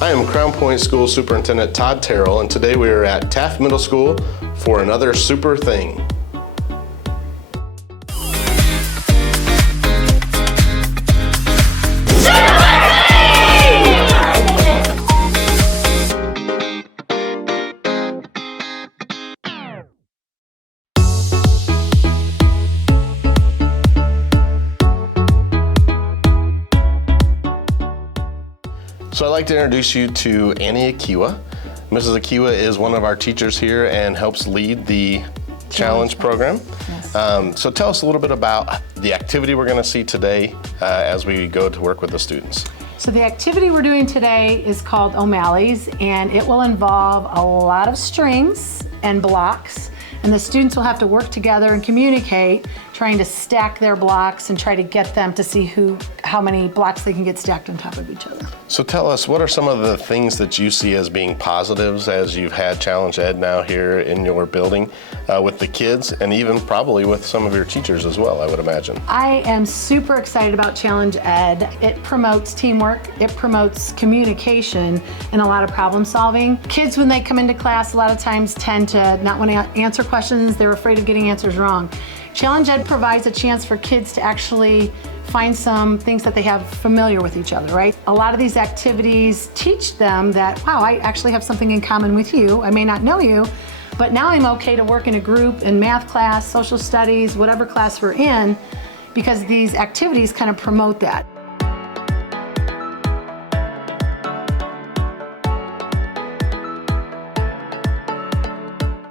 I am Crown Point School Superintendent Todd Terrill, and today we are at Taft Middle School for another super thing. So I'd like to introduce you to Annie Akiwa. Mrs. Akiwa is one of our teachers here and helps lead the Challenge program. Yes. So tell us a little bit about the activity we're going to see today as we go to work with the students. So the activity we're doing today is called O'Malley's, and it will involve a lot of strings and blocks, and the students will have to work together and communicate, trying to stack their blocks and try to get them to see how many blocks they can get stacked on top of each other. So tell us, what are some of the things that you see as being positives as you've had Challenge Ed now here in your building with the kids, and even probably with some of your teachers as well, I would imagine? I am super excited about Challenge Ed. It promotes teamwork, it promotes communication, and a lot of problem solving. Kids, when they come into class, a lot of times tend to not want to answer questions. They're afraid of getting answers wrong. Challenge Ed provides a chance for kids to actually find some things that they have familiar with each other, right? A lot of these activities teach them that, wow, I actually have something in common with you. I may not know you, but now I'm okay to work in a group in math class, social studies, whatever class we're in, because these activities kind of promote that.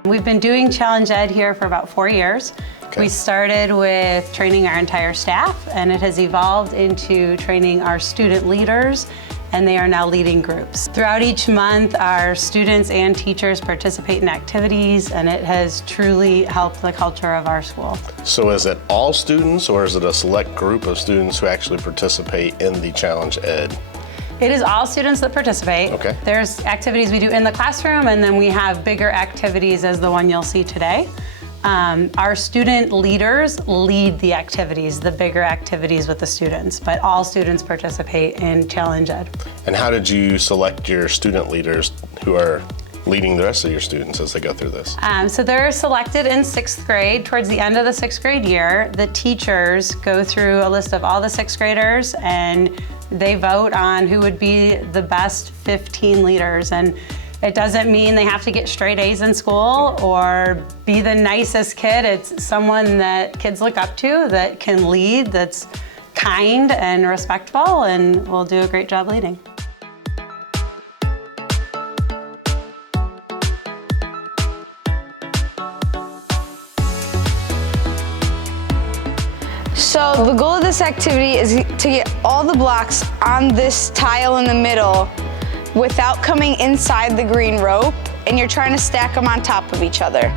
We've been doing Challenge Ed here for about 4 years. Okay. We started with training our entire staff, and it has evolved into training our student leaders, and they are now leading groups. Throughout each month, our students and teachers participate in activities, and it has truly helped the culture of our school. So is it all students, or is it a select group of students who actually participate in the Challenge Ed? It is all students that participate. Okay. There's activities we do in the classroom, and then we have bigger activities as the one you'll see today. Our student leaders lead the activities, the bigger activities with the students, but all students participate in Challenge Ed. And how did you select your student leaders who are leading the rest of your students as they go through this? So they're selected in 6th grade. Towards the end of the 6th grade year, the teachers go through a list of all the 6th graders, and they vote on who would be the best 15 leaders. And it doesn't mean they have to get straight A's in school or be the nicest kid. It's someone that kids look up to, that can lead, that's kind and respectful, and will do a great job leading. So the goal of this activity is to get all the blocks on this tile in the middle without coming inside the green rope, and you're trying to stack them on top of each other.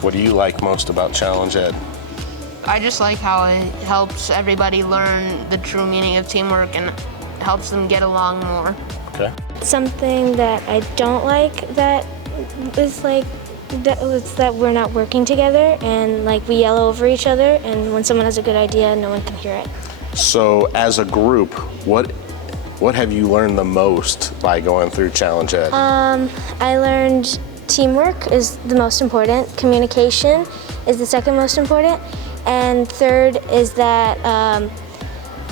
What do you like most about Challenge Ed? I just like how it helps everybody learn the true meaning of teamwork and helps them get along more. Okay. Something that I don't like that is like that we're not working together, and like we yell over each other, and when someone has a good idea, no one can hear it. So as a group, what have you learned the most by going through Challenge Ed? I learned teamwork is the most important, communication is the second most important, and third is that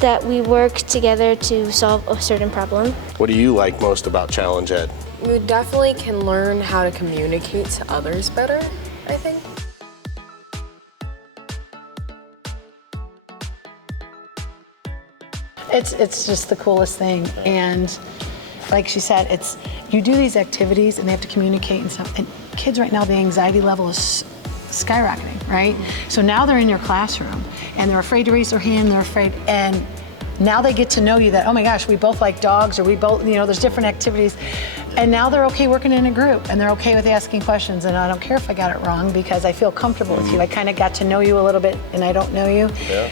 that we work together to solve a certain problem. What do you like most about Challenge Ed? You definitely can learn how to communicate to others better, I think. It's just the coolest thing, and like she said, it's, you do these activities and they have to communicate and stuff. And kids right now, the anxiety level is skyrocketing, right? So now they're in your classroom and they're afraid to raise their hand, they're afraid, and now they get to know you that, oh my gosh, we both like dogs, or we both, you know, there's different activities. And now they're okay working in a group and they're okay with asking questions, and I don't care if I got it wrong because I feel comfortable with you. I kind of got to know you a little bit and I don't know you. Yeah.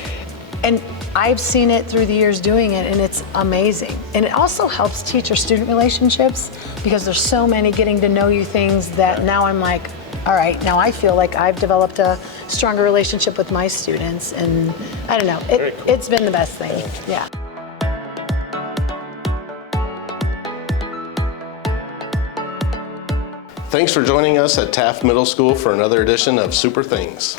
And I've seen it through the years doing it, and it's amazing. And it also helps teacher-student relationships because there's so many getting to know you things that now I'm like, all right, now I feel like I've developed a stronger relationship with my students, and I don't know, it's been the best thing, yeah. Thanks for joining us at Taft Middle School for another edition of Super Things.